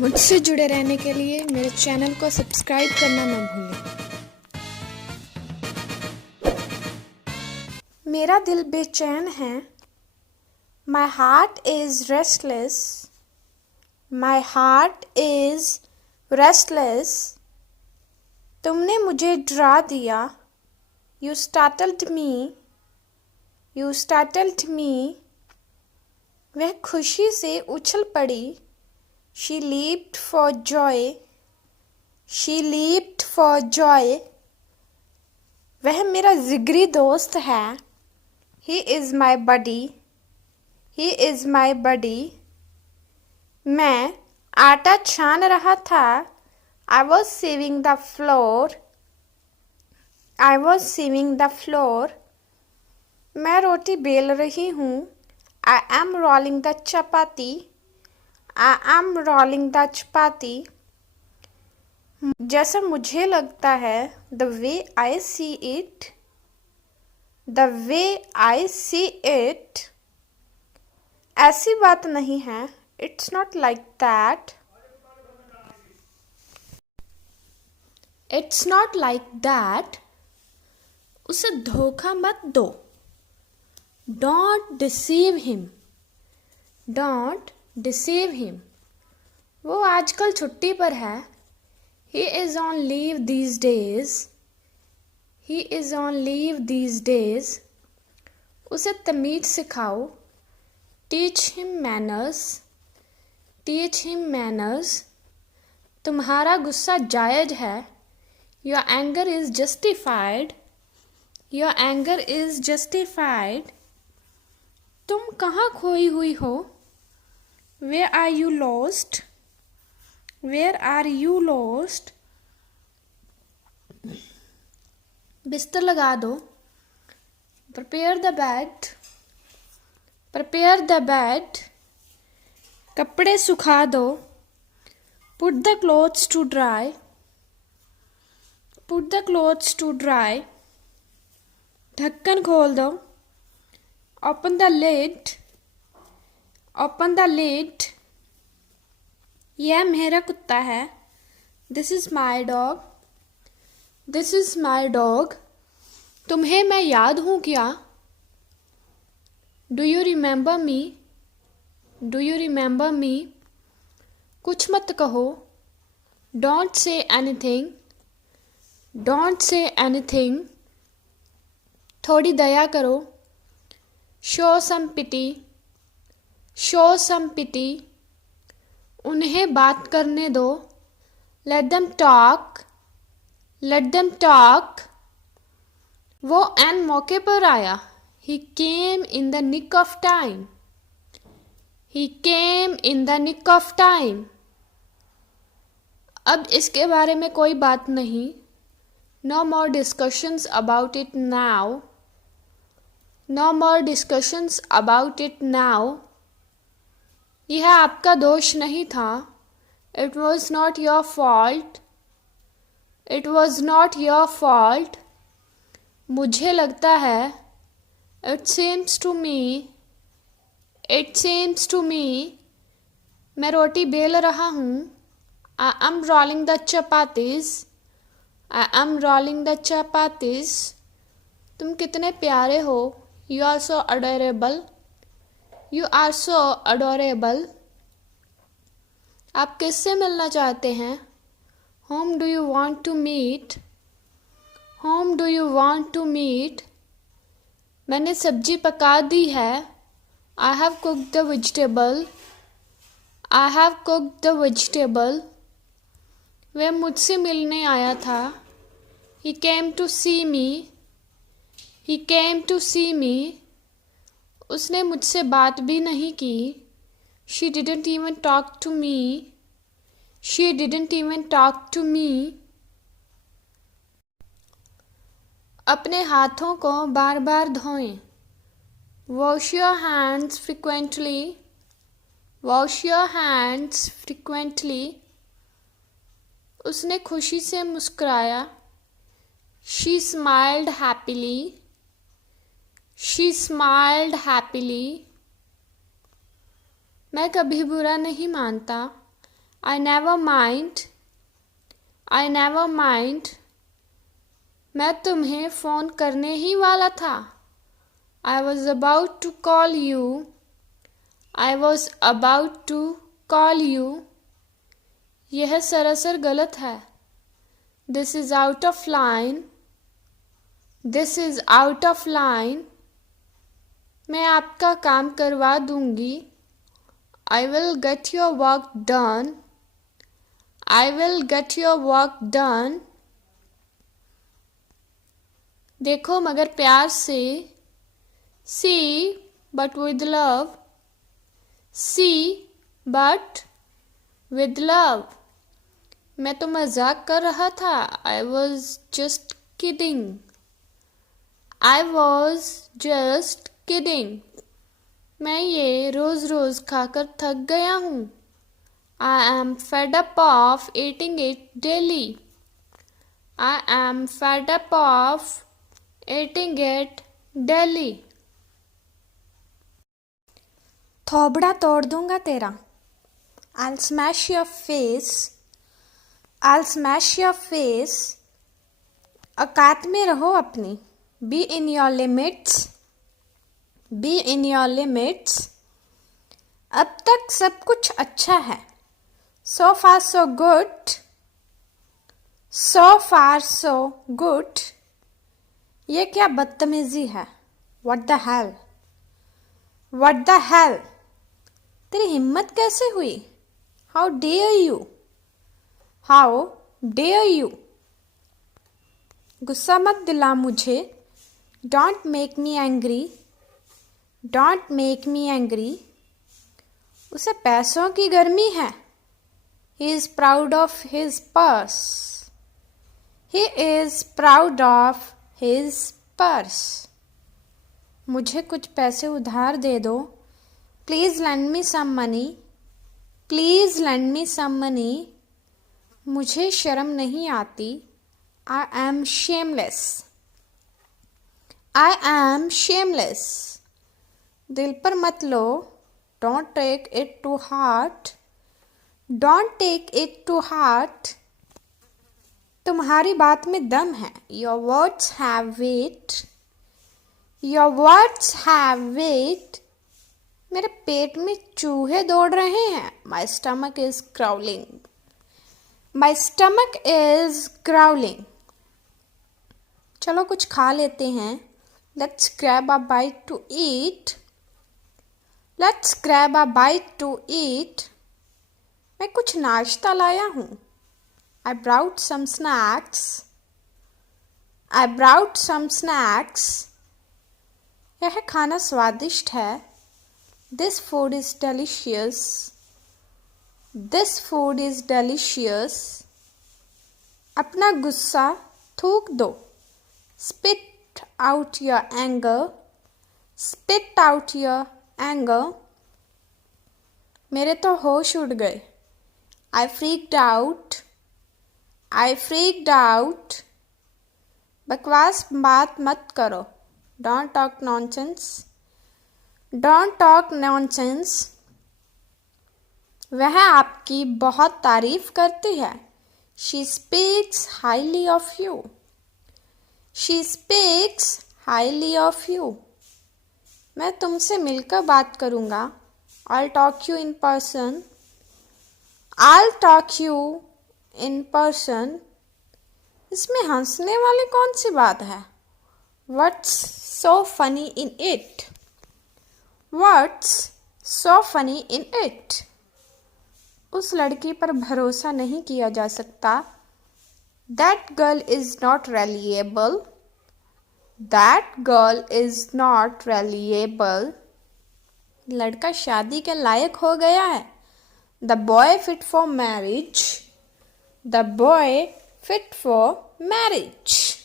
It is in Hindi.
मुझसे जुड़े रहने के लिए मेरे चैनल को सब्सक्राइब करना न भूलें। मेरा दिल बेचैन है। My heart is restless. My heart is restless. तुमने मुझे डरा दिया। You startled me. You startled me. वह खुशी से उछल पड़ी। She leaped for joy. She leaped for joy. वह मेरा जिगरी दोस्त है. He is my buddy. He is my buddy. मैं आटा छान रहा था. I was sweeping the floor. I was sweeping the floor. मैं रोटी बेल रही हूँ. I am rolling the chapati. I am rolling the chapati. जैसा मुझे लगता है, the way I see it, the way I see it. ऐसी बात नहीं है, it's not like that. It's not like that. उसे धोखा मत दो. Don't deceive him. Don't deceive him. वो आजकल छुट्टी पर है. He is on leave these days. He is on leave these days. उसे तमीज़ सिखाओ. Teach him manners. Teach him manners. तुम्हारा गुस्सा जायज़ है. Your anger is justified. Your anger is justified. तुम कहाँ खोई हुई हो? Where are you lost? Where are you lost? बिस्तर लगा दो. Prepare the bed. Prepare the bed. कपड़े सुखा दो. Put the clothes to dry. Put the clothes to dry. ढक्कन खोल दो. Open the lid. Open the lid. यह मेरा कुत्ता है. This is my dog. This is my dog. तुम्हें मैं याद हूँ क्या? Do you remember me? Do you remember me? कुछ मत कहो. Don't say anything. Don't say anything. थोड़ी दया करो. Show some pity. Show some pity. उन्हें बात करने दो. Let them talk. Let them talk. वो ऐन मौके पर आया. He came in the nick of time. He came in the nick of time. अब इसके बारे में कोई बात नहीं. No more discussions about it now. No more discussions about it now. यह आपका दोष नहीं था. It was not your fault. It was not your fault. मुझे लगता है. It seems to me. It seems to me. मैं रोटी बेल रहा हूँ. I am rolling the chapatis. I am rolling the chapatis. तुम कितने प्यारे हो. You are so adorable. You are so adorable. आप किससे मिलना चाहते हैं? Whom do you want to meet? Whom do you want to meet? मैंने सब्जी पका दी है. I have cooked the vegetable. I have cooked the vegetable. वह मुझसे मिलने आया था. He came to see me. He came to see me. उसने मुझसे बात भी नहीं की. She didn't even talk to me. She didn't even talk to me. अपने हाथों को बार बार धोएं. Wash your hands frequently. Wash your hands frequently. उसने खुशी से मुस्कुराया. She smiled happily. She smiled happily. मैं कभी बुरा नहीं मानता. I never mind. I never mind. मैं तुम्हें फ़ोन करने ही वाला था. I was about to call you. I was about to call you. यह सरासर गलत है. This is out of line. This is out of line. मैं आपका काम करवा दूंगी. I will get your work done. I will get your work done. देखो मगर प्यार से. See but with love. See but with love. मैं तो मजाक कर रहा था. I was just kidding. I was just kidding. मैं ये रोज रोज खाकर थक गया हूँ. I am fed up of eating it daily. I am fed up of eating it daily. थोबड़ा तोड़ दूंगा तेरा. I'll smash your face. I'll smash your face. औकात में रहो अपनी. Be in your limits. Be in your limits. अब तक सब कुछ अच्छा है. So far so good. So far so good. ये क्या बदतमीजी है. What the hell? What the hell? तेरी हिम्मत कैसे हुई? How dare you? How dare you? गुस्सा मत दिला मुझे. Don't make me angry. Don't make me angry. उसे पैसों की गर्मी है. He is proud of his purse. He is proud of his purse. मुझे कुछ पैसे उधार दे दो. Please lend me some money. Please lend me some money. मुझे शर्म नहीं आती. I am shameless. I am shameless. दिल पर मत लो. Don't take it to heart. Don't take it to heart. तुम्हारी बात में दम है. Your words have weight. Your words have weight. मेरे पेट में चूहे दौड़ रहे हैं. My stomach is growling. My stomach is growling. चलो कुछ खा लेते हैं. Let's grab a bite to eat. Let's grab a bite to eat. मैं कुछ नाश्ता लाया हूँ. I brought some snacks. I brought some snacks. यह खाना स्वादिष्ट है. This food is delicious. This food is delicious. अपना गुस्सा थूक दो. Spit out your anger. Spit out your anger. मेरे तो होश उड़ गए. I freaked out. I freaked out. बकवास बात मत करो. Don't talk nonsense. Don't talk nonsense. वह आपकी बहुत तारीफ करती है. She speaks highly of you. She speaks highly of you. मैं तुमसे मिलकर बात करूँगा. I'll talk you in person. I'll talk you in person. इसमें हंसने वाली कौन सी बात है? What's so funny in it? What's so funny in it? उस लड़की पर भरोसा नहीं किया जा सकता. That girl is not reliable. That girl is not reliable. लड़का शादी के लायक हो गया है. The boy fit for marriage. The boy fit for marriage.